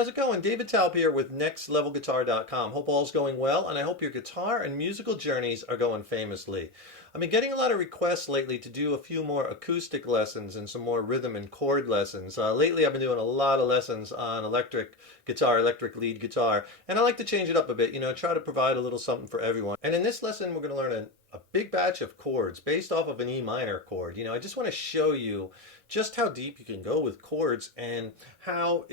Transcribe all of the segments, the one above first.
how's it going? David Taub here with NextLevelGuitar.com. Hope all's going well, and I hope your guitar and musical journeys are going famously. I've been getting a lot of requests lately to do a few more acoustic lessons and some more rhythm and chord lessons. Lately I've been doing a lot of lessons on electric guitar, electric lead guitar, and I like to change it up a bit, try to provide a little something for everyone. And in this lesson we're going to learn a big batch of chords based off of an E minor chord. I just want to show you just how deep you can go with chords and how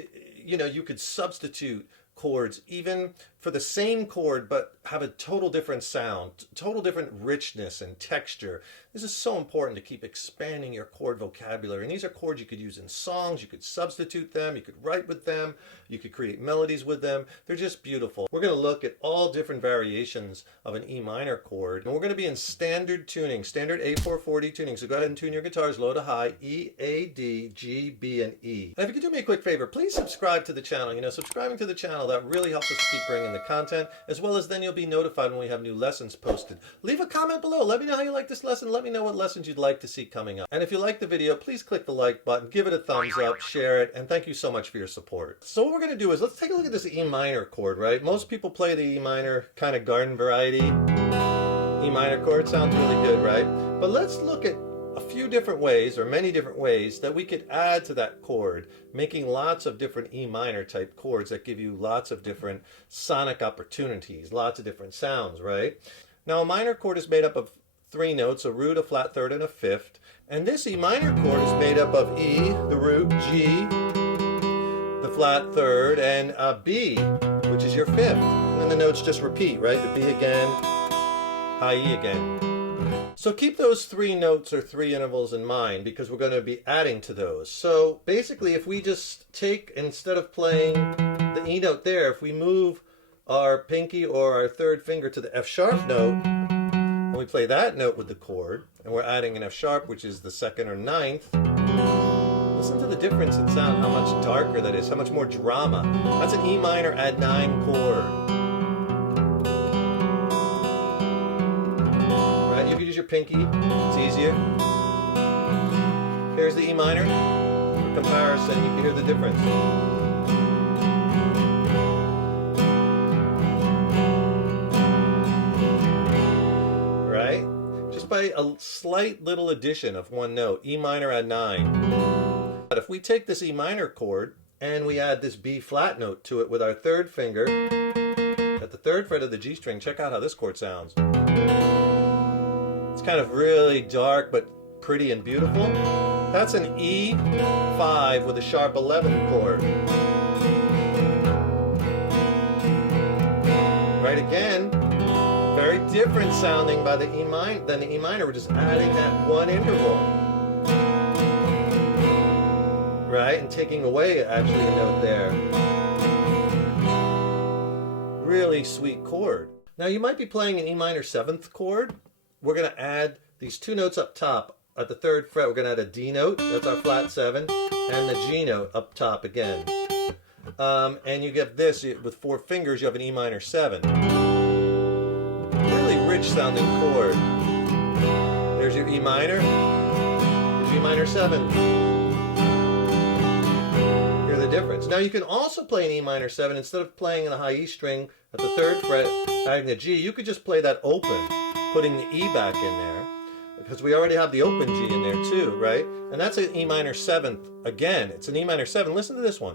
you could substitute chords even for the same chord but have a total different sound, total different richness and texture. This is so important to keep expanding your chord vocabulary, and these are chords you could use in songs, you could substitute them, you could write with them, you could create melodies with them. They're just beautiful. We're going to look at all different variations of an E minor chord, and we're going to be in standard tuning, standard A440 tuning. So go ahead and tune your guitars low to high, E, A, D, G, B, and E. And if you could do me a quick favor, please subscribe to the channel. Subscribing to the channel, that really helps us to keep bringing the content, as well as then you'll be notified when we have new lessons posted. Leave a comment below. Let me know how you like this lesson. Let me know what lessons you'd like to see coming up. And if you like the video, please click the like button, give it a thumbs up, share it, and thank you so much for your support. So what we're going to do is let's take a look at this E minor chord, right? Most people play the E minor kind of garden variety E minor chord. Sounds really good, right? But let's look at a few different ways, or many different ways, that we could add to that chord, making lots of different E minor type chords that give you lots of different sonic opportunities, lots of different sounds, right? Now a minor chord is made up of three notes, a root, a flat third, and a fifth. And this E minor chord is made up of E, the root, G, the flat third, and B, which is your fifth. And then the notes just repeat, right? The B again, high E again. So keep those three notes or three intervals in mind, because we're going to be adding to those. So basically, if we just take, instead of playing the E note there, if we move our pinky or our third finger to the F sharp note, and we play that note with the chord, and we're adding an F sharp, which is the second or ninth, listen to the difference in sound, how much darker that is, how much more drama. That's an E minor add 9 chord. You could use your pinky, it's easier. Here's the E minor. For comparison, you can hear the difference. Right? Just by a slight little addition of one note, E minor add 9. But if we take this E minor chord and we add this B flat note to it with our third finger at the third fret of the G string, check out how this chord sounds. Kind of really dark but pretty and beautiful. That's an E5 with a sharp 11 chord. Right, again, very different sounding by the E minor than the E minor. We're just adding that one interval, right, and taking away actually a note there. Really sweet chord. Now you might be playing an E minor 7th chord. We're going to add these two notes up top. At the third fret, we're going to add a D note, that's our flat 7, and the G note up top again. And you get this, with 4 fingers, you have an E minor 7. Really rich sounding chord. There's your E minor, here's E minor 7. Hear the difference. Now you can also play an E minor 7, instead of playing the high E string at the third fret, adding the G, you could just play that open, putting the E back in there, because we already have the open G in there too, right? And that's an E minor 7th. Again, it's an E minor 7. Listen to this one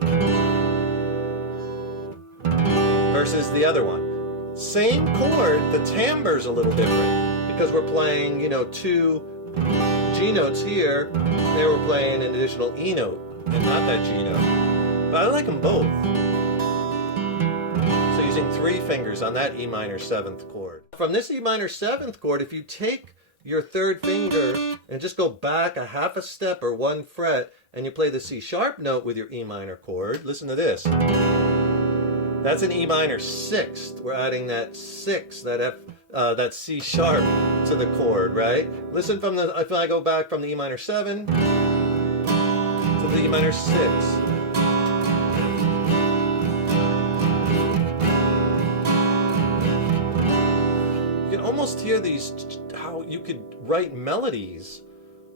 versus the other one. Same chord, the timbre's a little different, because we're playing, two G notes here. There we're playing an additional E note and not that G note. But I like them both. Using 3 fingers on that E minor 7th chord. From this E minor 7th chord, if you take your third finger and just go back a half a step or 1 fret, and you play the C sharp note with your E minor chord, listen to this. That's an E minor 6th. We're adding that 6, that C sharp to the chord, right? Listen from the, if I go back from the E minor 7 to the E minor 6. Almost hear these, how you could write melodies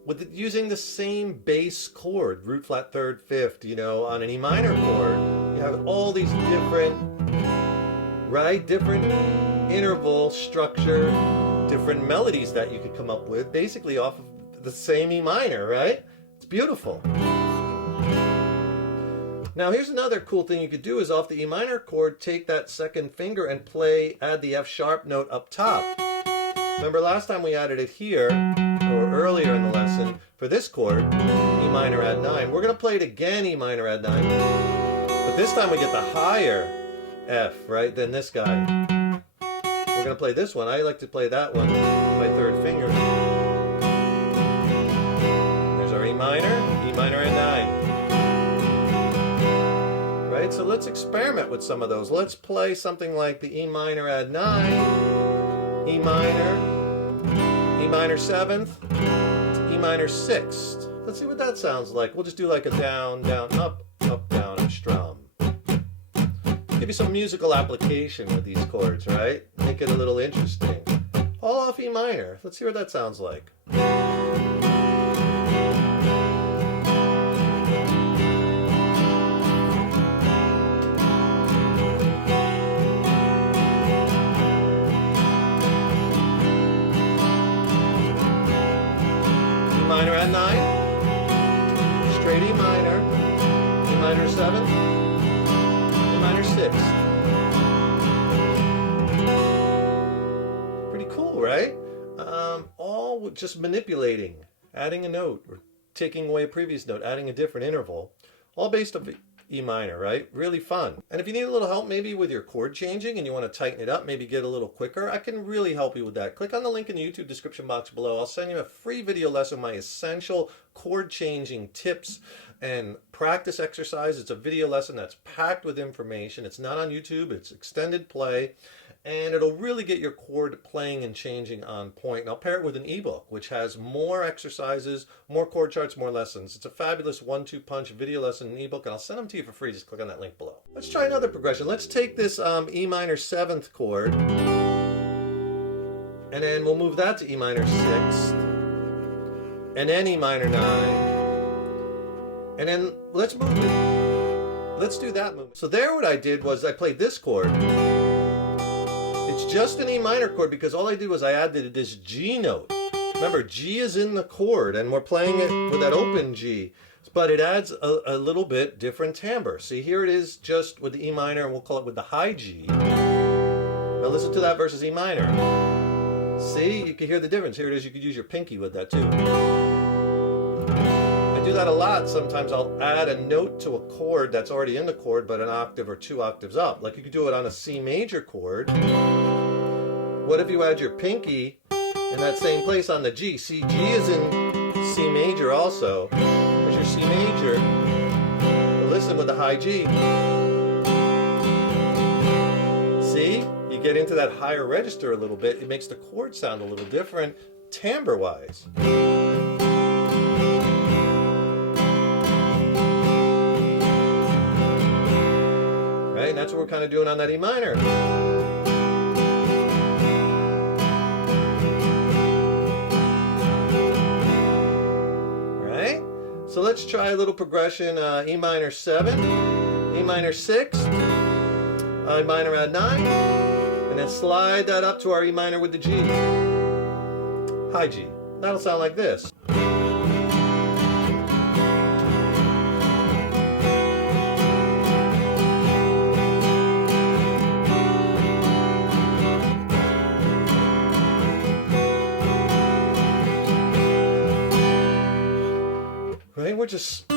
with using the same bass chord, root, flat, third, fifth, on an E minor chord. You have all these different, right? Different interval structure, different melodies that you could come up with basically off of the same E minor, right? It's beautiful. Now here's another cool thing you could do is off the E minor chord, take that second finger and add the F sharp note up top. Remember last time we added it here, or earlier in the lesson, for this chord, E minor add 9. We're going to play it again, E minor add 9, but this time we get the higher F, right, than this guy. We're going to play this one. I like to play that one with my third finger. There's our E minor add 9. Right, so let's experiment with some of those. Let's play something like the E minor add 9, E minor 7th, E minor 6th. Let's see what that sounds like. We'll just do like a down, down, up, down, and strum. Give you some musical application with these chords, right? Make it a little interesting. All off E minor. Let's see what that sounds like. Minor add 9, straight E minor 7th, E minor 6th. Pretty cool, right? All with just manipulating, adding a note, or taking away a previous note, adding a different interval, all based off E minor, right? Really fun. And if you need a little help maybe with your chord changing and you want to tighten it up, maybe get a little quicker, I can really help you with that. Click on the link in the YouTube description box below. I'll send you a free video lesson, my essential chord changing tips and practice exercise. It's a video lesson that's packed with information. It's not on YouTube, it's extended play. And it'll really get your chord playing and changing on point. And I'll pair it with an ebook, which has more exercises, more chord charts, more lessons. It's a fabulous 1-2 punch video lesson and ebook, and I'll send them to you for free. Just click on that link below. Let's try another progression. Let's take this E minor 7th chord, and then we'll move that to E minor 6th, and then E minor 9, and then let's do that movement. So there what I did was I played this chord. It's just an E minor chord because all I did was I added this G note. Remember, G is in the chord and we're playing it with that open G, but it adds a little bit different timbre. See, here it is just with the E minor, and we'll call it with the high G. Now listen to that versus E minor. See, you can hear the difference. Here it is, you could use your pinky with that too. I do that a lot. Sometimes I'll add a note to a chord that's already in the chord, but an octave or 2 octaves up. Like you could do it on a C major chord. What if you add your pinky in that same place on the G? See, G is in C major also. There's your C major. But listen with the high G. See? You get into that higher register a little bit. It makes the chord sound a little different timbre-wise. Right? And that's what we're kind of doing on that E minor. So let's try a little progression, E minor 7, E minor 6, E minor add 9, and then slide that up to our E minor with the G. High G. That'll sound like this. We're just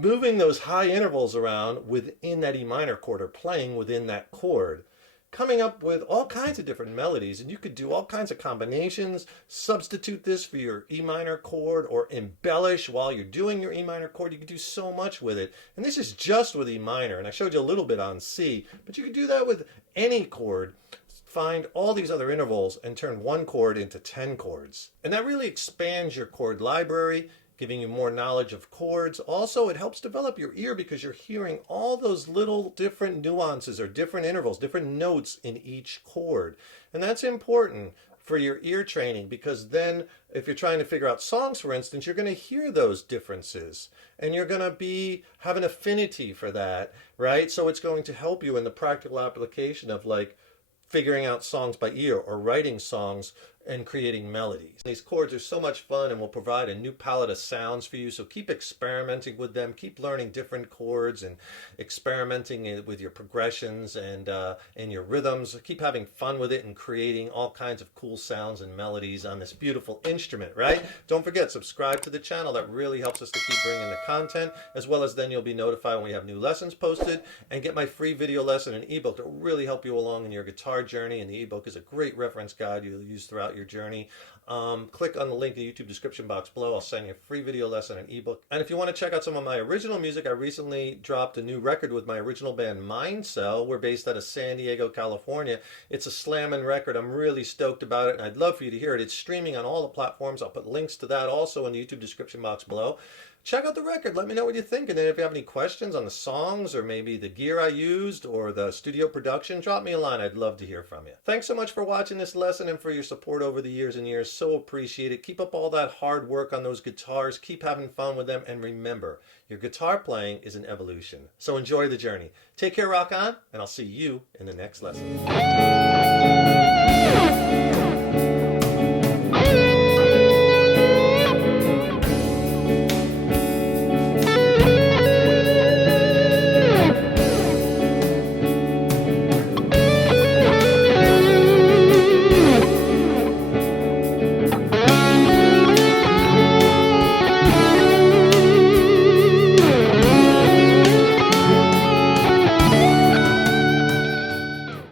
moving those high intervals around within that E minor chord, or playing within that chord, coming up with all kinds of different melodies. And you could do all kinds of combinations, substitute this for your E minor chord, or embellish while you're doing your E minor chord. You could do so much with it. And this is just with E minor, and I showed you a little bit on C, but you could do that with any chord. Find all these other intervals and turn one chord into 10 chords. And that really expands your chord library, giving you more knowledge of chords. Also, it helps develop your ear because you're hearing all those little different nuances or different intervals, different notes in each chord. And that's important for your ear training, because then if you're trying to figure out songs, for instance, you're going to hear those differences and you're going to have an affinity for that, right? So it's going to help you in the practical application of like figuring out songs by ear or writing songs and creating melodies. These chords are so much fun and will provide a new palette of sounds for you, so keep experimenting with them, keep learning different chords and experimenting with your progressions and your rhythms. Keep having fun with it and creating all kinds of cool sounds and melodies on this beautiful instrument, right? Don't forget, subscribe to the channel. That really helps us to keep bringing the content, as well as then you'll be notified when we have new lessons posted, and get my free video lesson and ebook that will really help you along in your guitar journey. And the ebook is a great reference guide you'll use throughout your journey. Click on the link in the YouTube description box below. I'll send you a free video lesson and ebook. And if you want to check out some of my original music, I recently dropped a new record with my original band Mind Cell. We're based out of San Diego, California. It's a slamming record. I'm really stoked about it, and I'd love for you to hear it. It's streaming on all the platforms. I'll put links to that also in the YouTube description box below. Check out the record. Let me know what you think. And then if you have any questions on the songs or maybe the gear I used or the studio production, drop me a line. I'd love to hear from you. Thanks so much for watching this lesson and for your support over the years and years. So appreciate it. Keep up all that hard work on those guitars. Keep having fun with them. And remember, your guitar playing is an evolution. So enjoy the journey. Take care, rock on, and I'll see you in the next lesson.